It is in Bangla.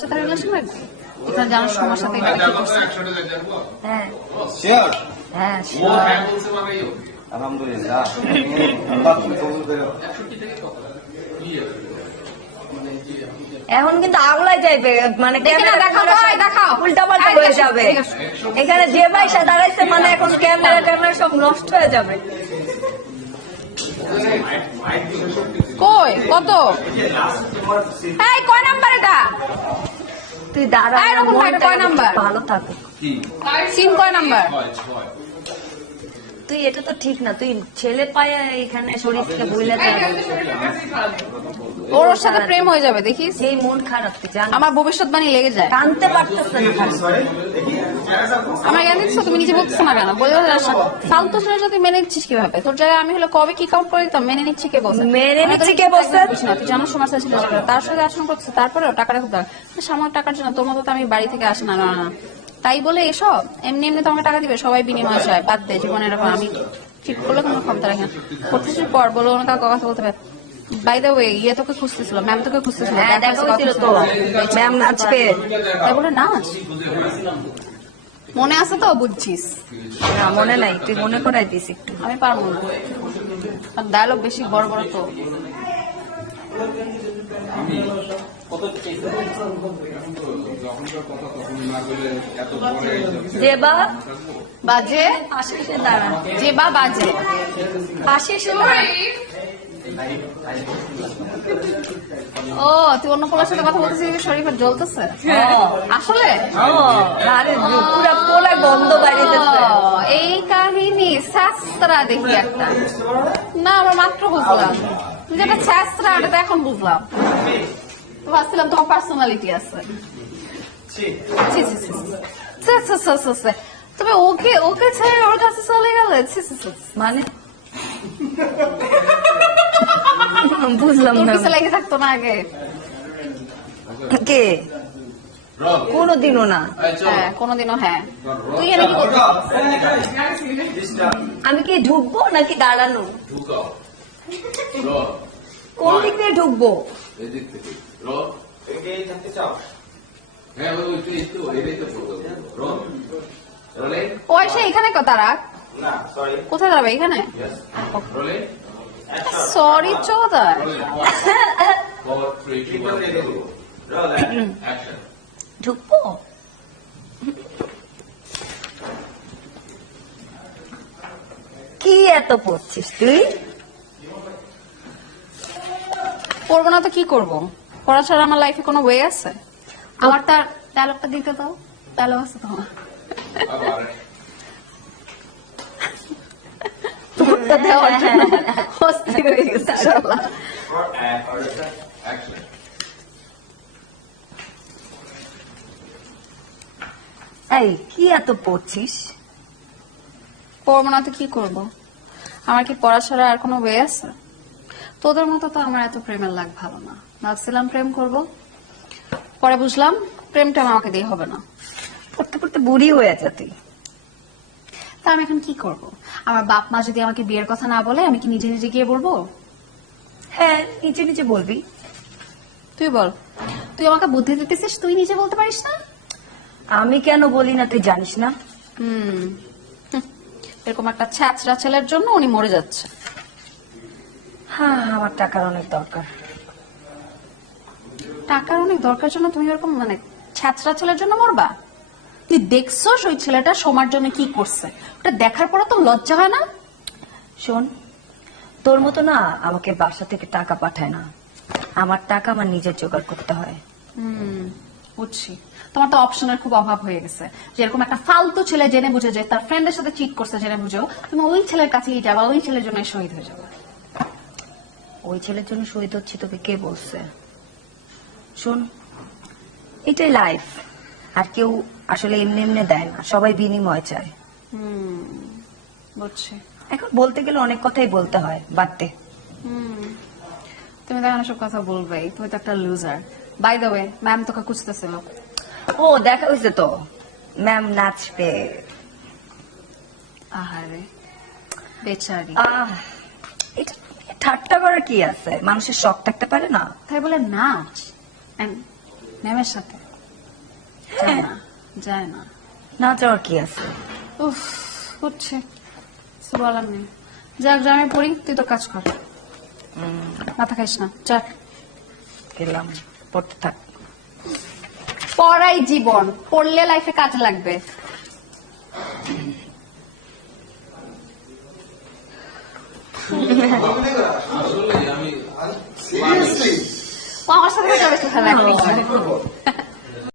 সাথে রিলেশন রাখবি? এখানে জানার সময় সাথে হ্যাঁ হ্যাঁ আলহামদুলিল্লাহ। এখন কিন্তু আগলাই যাইবে, মানে দেখাও উল্টা পাল্টা হয়ে যাবে। এখানে যে পয়সা দাঁড়াইছে মানে এখন ক্যামেরা ট্যামেরা সব নষ্ট হয়ে যাবে। কই কত? এই কয় নাম্বার এটা? তুই দাঁড়া, এরকম থাকে কয় নাম্বার? ভালো থাকে। সিম কয় নাম্বার? তুই এটা তো ঠিক না, তুই ছেলে পায়ে এখানে শরীরকে বইলে ওর সাথে প্রেম হয়ে যাবে দেখিস। সেই মন খারাপ তুই জান, আমার ভবিষ্যৎবাণী লেগে যায়। কানতে পারতেছে না। আমার জ্ঞান দিচ্ছ, তুমি নিজে বলতেছো না কেন? বলে ফালতু ছেলের সাথে মেনে নিচ্ছিস কিভাবে? তোর জায়গায় আমি হলে কবে কি কাউন্ট করে দিতাম। মেনে নিচ্ছি কে বলছে? মেনে নিচ্ছি কে বলছে? না তুই জানো সমস্যা ছিল তার সাথে আচরণ করছিস, তারপরেও টাকাটা খুব দরকার। সামান্য টাকার জন্য তোর মতো তো আমি বাড়ি থেকে আসি না। না না তাই বলে এসব এমনি এমনি তোমাকে টাকা দিবে, সবাই বিনিময় চায়। বাদ দে, জীবনে এরকম আমি ঠিক করলে কোনো ক্ষমতা রাখি না। করতেছি পর বলো, ওনাকে কথা বলতে পারে। বাই দ্য ওয়ে, ইয়ে তোকে খুঁজতেছিল, ম্যাম তোকে খুঁজতেছিল। ম্যাম নাচবে তাই বলে নাচ মনে আছে তো? বুঝছিস না? মনে নাই, তুই মনে করাই দিস একটু। আমি পারবো না, ডায়লগ বেশি বড় বড় তো। যে বা বাজে পাশে এসে দাঁড়া, যে বা বাজে পাশে এসে দাঁড়া। ও তুই অন্য পোলার সাথে কথা বলতেছিস, শরীফের জ্বলতেছে আসলে। আরে পুরা পোলা গন্ধ বাড়িতেছে। এই কাহিনী শাস্ত্রা দেখি একটা। না আমরা মাত্র বুঝলাম তুই যেটা শাস্ত্রা, ওটা তো এখন বুঝলাম। তো ভাবছিলাম তোমার পার্সোনালিটি আছে। তবে ওকে ওকে ছেড়ে ওর কাছে চলে গেলে মানে বুঝলাম না, কিছু লেগে থাকতো না আগে? কে কোনোদিনও না। হ্যাঁ কোনোদিনও। হ্যাঁ তুই এনে কি করছিস? আমি কি ঢুকবো নাকি দাঁড়ানো? কোন দিক দিয়ে ঢুকবো? ও এসে এখানে দাঁড়া। কোথায় দাঁড়াবে? এখানে। সরি চোদার। ঢুকবো? কি এত পড়ছিস তুই? করবো না তো কি করবো? পড়া ছাড়া আমার লাইফে কোনো ওয়ে আছে? আমার তার ডায়লগটা দিতে দাও। ডায়লগ আছে তোমার? তোরটা দেওয়ার জন্য অস্থির হয়ে গেছে শালা। এই কি এত পড়ছিস? পড়বো না তো কি করবো? আমার কি পড়া ছাড়া আর কোনো ওয়ে আছে? তোদের মতো তো আমার এত প্রেমের লাগ ভালো না। ভাবছিলাম প্রেম করব, পরে বুঝলাম প্রেমটা আমাকে দিয়ে হবে না। পড়তে পড়তে বুড়ি হয়ে যা তুই। তা আমি এখন কি করব? আমার বাপ মা যদি আমাকে বিয়ের কথা না বলে, আমি কি নিজে নিজে গিয়ে বলবো? হ্যাঁ নিচে নিচে বলবি। তুই বল, তুই আমাকে বুদ্ধি দিতেছিস, তুই নিজে বলতে পারিস না? আমি কেন বলি না তুই জানিস না? হুম, এরকম একটা ছ্যাচরা ছেলের জন্য উনি মরে যাচ্ছে। হ্যাঁ আমার টাকার অনেক দরকার। টাকার অনেক দরকার জন্য তুমি এরকম মানে ছ্যাচরা ছেলের জন্য মরবা? তুই দেখছো ওই ছেলেটা সোমার জন্য কি করছে? ওটা দেখার পরে তো লজ্জা হয় না? শোন, তোর মতো না আমাকে বাসা থেকে টাকা পাঠায় না। আমার টাকা আমার নিজের জোগাড় করতে হয়। বুঝছি, তোমার তো অপশনের খুব অভাব হয়ে গেছে। যেরকম একটা ফালতু ছেলে জেনে বুঝে যে তার ফ্রেন্ডের সাথে চিট করছে জেনে বুঝেও তুমি ওই ছেলের কাছেই যাবা, ওই ছেলের জন্য শহীদ হয়ে যাবা। ওই ছেলের জন্য শহীদ হচ্ছি তোকে কে বলছে? শোন, এটাই লাইফ। আর কেউ আসলে এমনি এমনি দেয় না, সবাই বিনিময় চায়। বুঝছি। এখন বলতে গেলে অনেক কথাই বলতে হয়, বাদ দে। তুমি তো সব কথা বলবেই, তুমি তো একটা loser. By the way, ma'am তোকে খুঁজতেছিল। ও দেখা হয়েছে তো, ম্যাম নাচবে। আহারে বেচারি। এটা ঠাট্টা করার কি আছে? মানুষের শখ থাকতে পারে না? তাই বলে নাচ ম্যামের সাথে? যায় না, যায় না। না যাওয়ার কি আছে? উফ, হচ্ছে কিছু বলার নেই। যাক, যা আমি পড়ি, তুই তো কাজ কর, মাথা খাইস না। যা, গেলাম, পড়তে থাক। পড়াই জীবন, পড়লে লাইফে কাজে লাগবে। ও আমার সাথে কথা বলতে ভালো লাগবে।